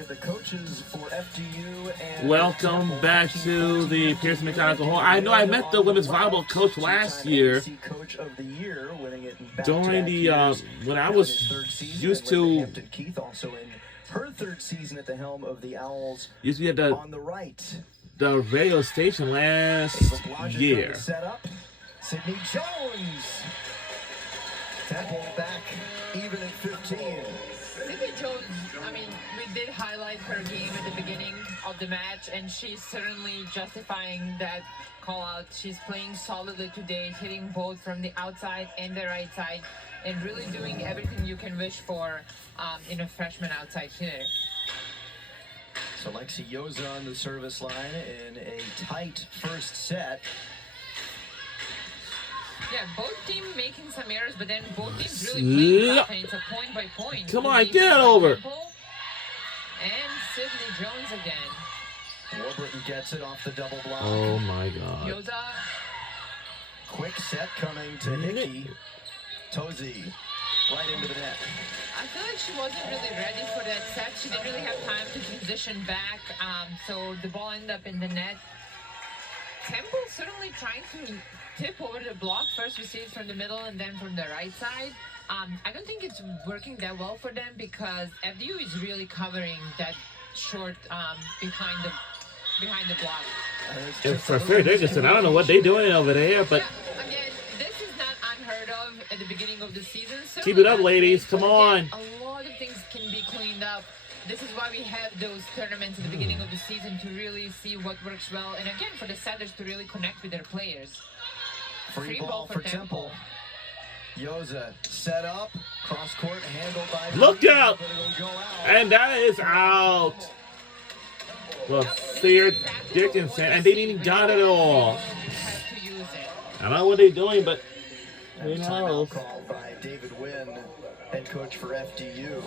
at the coaches for FDU and Welcome back to the Pearson Mechanical Hall. I know I met the women's volleyball coach last year Coach of the year, winning it during the when I was used to Keith also in her third season at the helm of the Owls. used to be at On the right, the radio station last year. Set up. Sydney Jones. Temple back even at 15. Sydney Jones, I mean, we did highlight her game at the beginning of the match, and she's certainly justifying that call out. She's playing solidly today, hitting both from the outside and the right side, and really doing everything you can wish for in a freshman outside hitter. So Lexi Yoza on the service line in a tight first set. Yeah, both teams making some errors, but then both teams really playing tough, and it's a point by point. Come on, get over. And Sydney Jones again. Warburton gets it off the double block. Oh my God. Yoza. Quick set coming to Hickey. Tozy right into the net. I feel like she wasn't really ready for that set. She didn't really have time to transition back, so the ball ended up in the net. Temple certainly trying to tip over the block. First received from the middle and then from the right side. I don't think it's working that well for them because FDU is really covering that short behind the block. And for Fair Dickinson, I don't know what they're doing over there, but yeah, again, this is not unheard of at the beginning of the season. Keep it up, ladies. Come on. A lot of things can be cleaned up. This is why we have those tournaments at the beginning of the season to really see what works well. And again, for the setters to really connect with their players. Free ball for Temple. Yoza set up, cross court, handled by... Look out! And that is out. Well, Fair Dickinson, and they didn't even got it all. I don't know what they're doing, but who knows? Called by David Wynn, head coach for FDU.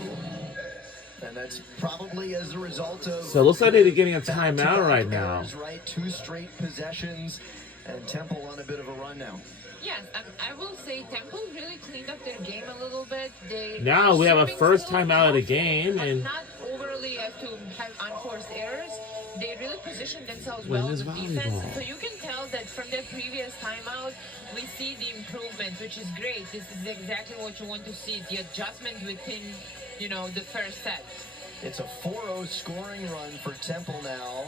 And that's probably as a result of... So it looks like they're getting a timeout right now. Right, 2 straight possessions, and Temple on a bit of a run now. Yes, I will say Temple really cleaned up their game a little bit. Now we have a first timeout of the game, and not overly have to have unforced errors. They really positioned themselves well in defense. So you can tell that from their previous timeout, we see the improvement, which is great. This is exactly what you want to see, the adjustment within, the first set. It's a 4-0 scoring run for Temple now.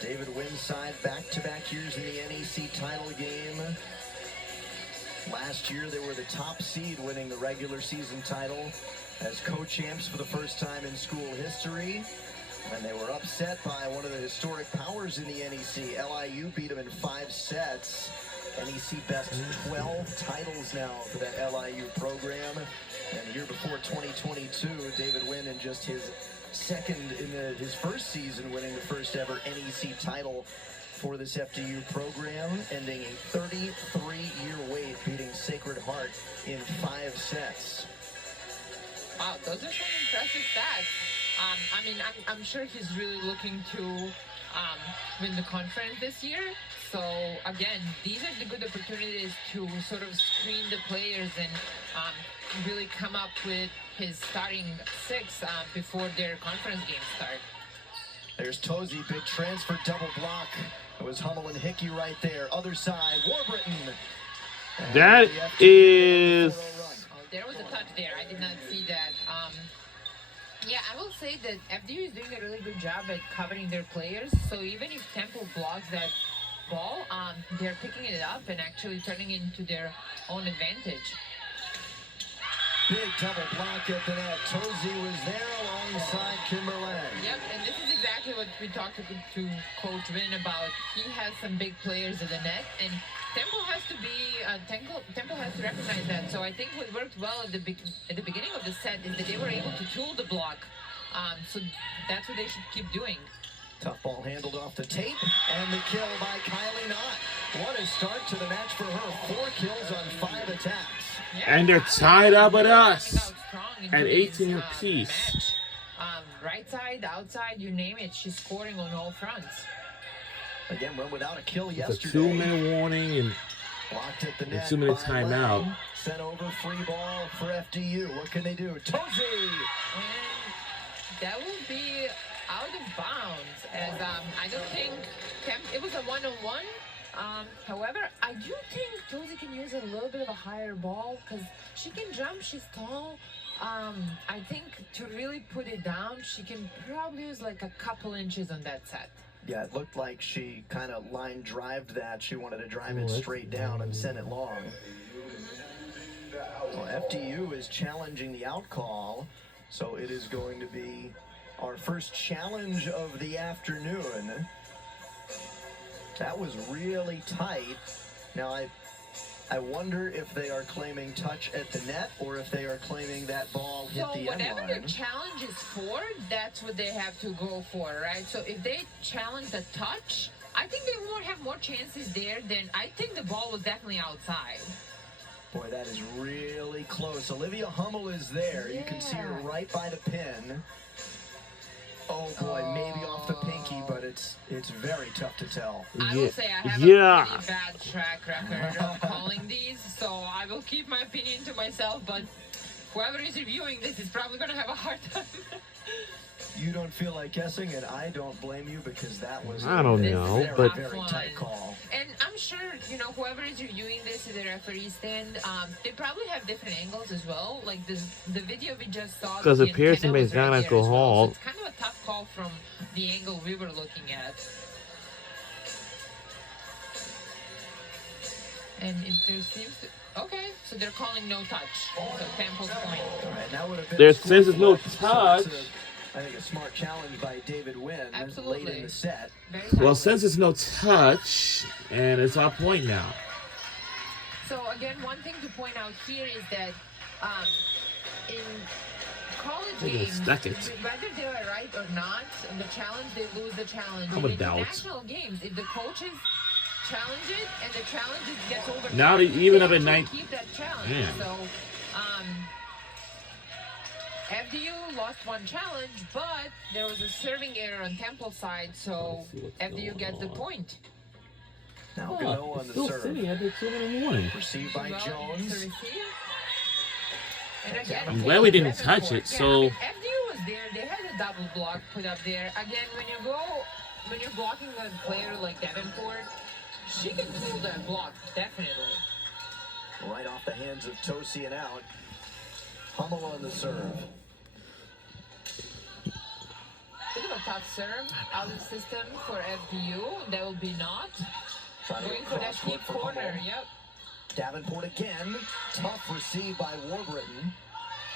David Wynn's side back-to-back years in the NEC title game. Last year, they were the top seed, winning the regular season title as co-champs for the first time in school history. And they were upset by one of the historic powers in the NEC. LIU beat them in 5 sets. NEC best 12 titles now for that LIU program. And the year before 2022, David Wynn in just his his first season winning the first ever NEC title for this FDU program, ending a 33-year wait, beating Sacred Heart in 5 sets. Wow, those are some impressive stats. I'm sure he's really looking to win the conference this year. So again, these are the good opportunities to sort of screen the players and really come up with his starting 6 before their conference games start. There's Tozy, big transfer, double block. It was Hummel and Hickey right there. Other side, Warburton. That is... There was a touch there. I did not see that. Yeah, I will say that FDU is doing a really good job at covering their players. So even if Temple blocks that ball, they're picking it up and actually turning it into their own advantage. Big double block at the net. Tozy was there alongside Kimberland. Yep, and this is exactly what we talked to Coach Wynn about. He has some big players at the net, and Temple has to be Temple has to recognize that. So I think what worked well at the beginning of the set is that they were able to tool the block. So that's what they should keep doing. Tough ball handled off the tape, and the kill by Kylie Knott. What a start to the match for her. 4 kills on 5 attacks. Yeah, and they're tied up with us at 18 apiece. Right side, outside, you name it. She's scoring on all fronts. Again, went without a kill yesterday. It's a 2-minute warning and blocked at the net. 2-minute timeout. Sent over free ball for FDU. What can they do? Tozy! that will be out of bounds. As I don't think it was a one-on-one. However, I do think Josie can use a little bit of a higher ball because she can jump. She's tall. I think to really put it down, she can probably use like a couple inches on that set. Yeah, it looked like she kind of line drived that. She wanted to drive it straight down and send it long. Well, FDU is challenging the out call, so it is going to be our first challenge of the afternoon. That was really tight. Now, I wonder if they are claiming touch at the net or if they are claiming that ball hit the end line. So whatever their challenge is for, that's what they have to go for, right? So if they challenge the touch, I think they won't have more chances there than I think the ball was definitely outside. Boy, that is really close. Olivia Hummel is there. You can see her right by the pin. Oh boy, maybe off the pinky, but it's very tough to tell. I will say I have a pretty bad track record of calling these, so I will keep my opinion to myself, but whoever is reviewing this is probably going to have a hard time. You don't feel like guessing, and I don't blame you because that was I don't know, but very tight call. And I'm sure, you know, whoever is reviewing this in the referee stand, they probably have different angles as well. Like the video we just saw. Because it appears to be mechanical halt. So it's kind of a tough call from the angle we were looking at. And if there seems to... Okay, so they're calling no touch. So Temple's point. All right, that would have been There's since there's no touch. I think a smart challenge by David Wynn late in the set. Well, since it's no touch, and it's our point now. So again, one thing to point out here is that in college games, whether they are right or not, in the challenge, they lose the challenge. I would in doubt. International games, if the coaches challenge it and the challenge gets over, now they even up at 9. Keep that challenge. Man. So FDU lost one challenge, but there was a serving error on Temple side, so FDU gets the point. Now Gano on the serve. City had the 2 in the morning. Received by Jones. And again, I'm glad we didn't touch it, so... Yeah, I mean, FDU was there. They had a double block put up there. Again, when you're blocking a player like Davenport, she can pull that block, definitely. Right off the hands of Tosi and out. Hummel on the serve. Bit of a tough serve out of the system for FDU. That will be not. Going for that deep corner, yep. Davenport again. Tough receive by Warburton.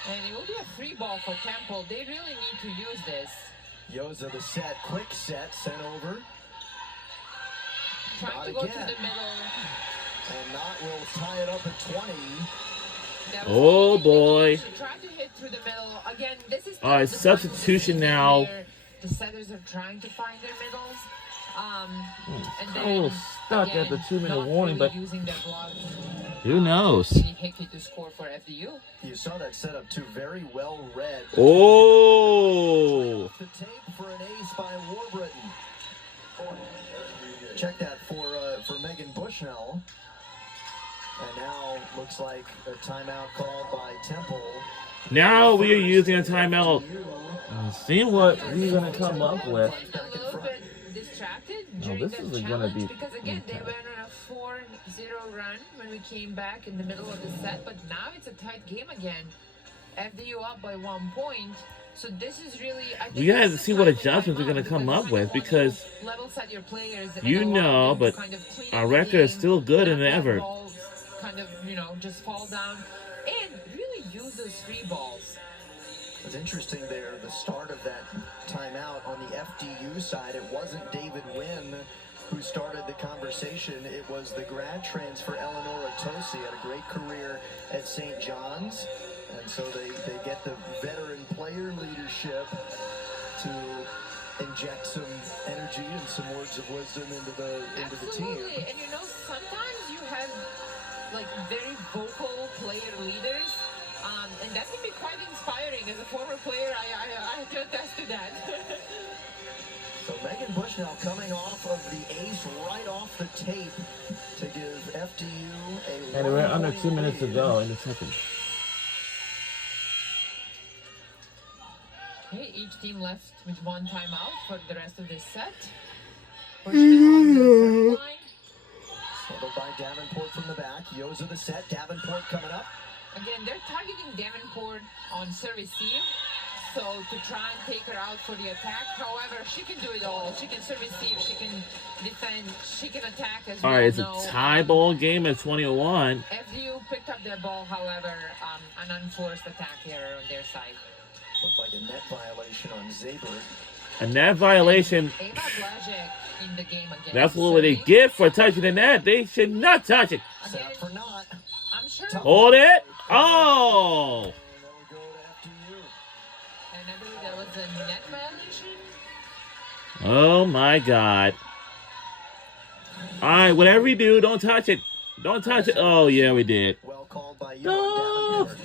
And it will be a free ball for Temple. They really need to use this. Yoza the set, quick set, sent over. Trying to go to the middle. And Knott will tie it up at 20. Oh boy. Try to hit through the middle. Again, this is Alright, substitution now. The setters are trying to find their middles. And then, a little stuck at the 2-minute warning, really but using their blocks. Who knows? Hickey to score for FDU. You saw that setup too, very well read. Oh! The tape for an ace by Warburton. Check that for Megan Bushnell. And now looks like a timeout called by Temple. Now we are using a timeout. Seeing what we're gonna come up with. A little bit distracted during this that isn't challenge gonna be because again they went on a 4-0 run when we came back in the middle of the set, but now it's a tight game again. FDU up by 1 point. So this is really, I think we gotta see what adjustments we're gonna come up with because level set your players you know, but kind of our record is still good than ever. Kind of, you know, just fall down and really use those free balls. It's interesting there, the start of that timeout on the FDU side, it wasn't David Wynn who started the conversation. It was the grad transfer Eleanor Tosi, had a great career at St. John's. And so they get the veteran player leadership to inject some energy and some words of wisdom into the team. Absolutely, and you know, sometimes you have like very vocal player leaders, and that can be quite inspiring. As a former player, I can attest to that. So Megan Bushnell coming off of the ace right off the tape to give FDU a... And we're under 2 minutes to go in the second. Okay, each team left with one timeout for the rest of this set. Bushnell on the third line. Handled by Davenport from the back. Yoza the set. Davenport coming up. Again, they're targeting Davenport on service receive, so to try and take her out for the attack. However, she can do it all. She can serve receive, she can defend, she can attack as well. All right, it's a tie ball game at 21. FDU picked up their ball, however, an unforced attack error on their side. Looked like a net violation on Zaber. A net violation. Ava Blazek in the game again. That's what they get for touching the net. They should not touch it. Set for not. I'm sure. Hold it. Oh. And that'll go to FDU. And I believe that was a net violation. Oh my God. All right, whatever you do, don't touch it. Don't touch it. Oh yeah, we did. Well called by you. No. Davenport.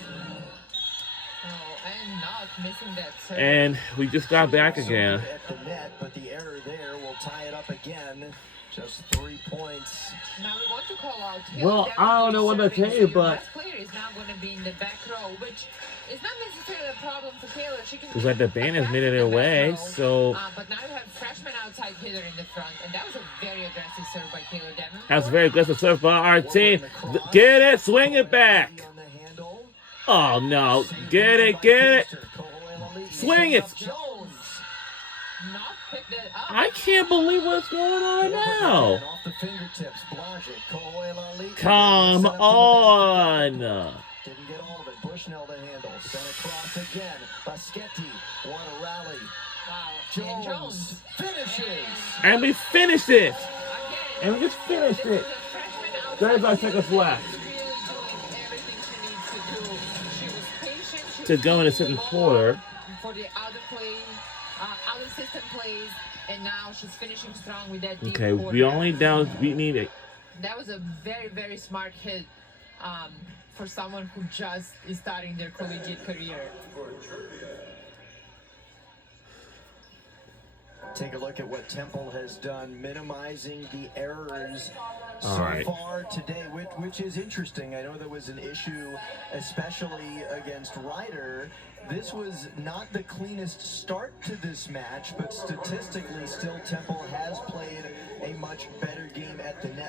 Oh, and not missing that serve. And we just got back again. At the net, but the error there will tie it up again. Just 3 points. Now we want to call out Well, Taylor I don't know what to Davenport tell you, serving, so but- your best player is now going to be in the back row, which is not necessarily a problem for Taylor. She can Looks like the band has attack made it in the back away, row, so but now you have freshman outside hitter in the front, and that was a very aggressive serve by Taylor Davenport. that's very aggressive serve by our team. Get it, swing it back. On the handle. Oh no, get it, get it. Swing it. Jones. Not picked it up. I can't believe what's going on now. And off the fingertips, Blazek, Kohoelali. Come Set up to the on. Didn't get all of it. Bushnell the handle. Sent across again. Baschetti. What a rally. Wow. And Jones finishes. And we finished it. Again, And we just finished this it. is a freshman outside 35 hitter. seconds left She's really doing everything she needs to do. She was patient. She to was go in the keeping second ball quarter. for the other play, other system plays, and now she's finishing strong with that deep Okay, quarter. we only down. We need it. That was a very, very smart hit for someone who just is starting their collegiate career. Take a look at what Temple has done, minimizing the errors so All right. far today, which is interesting. I know there was an issue, especially against Ryder. This was not the cleanest start to this match, but statistically, still Temple has played a much better game at the net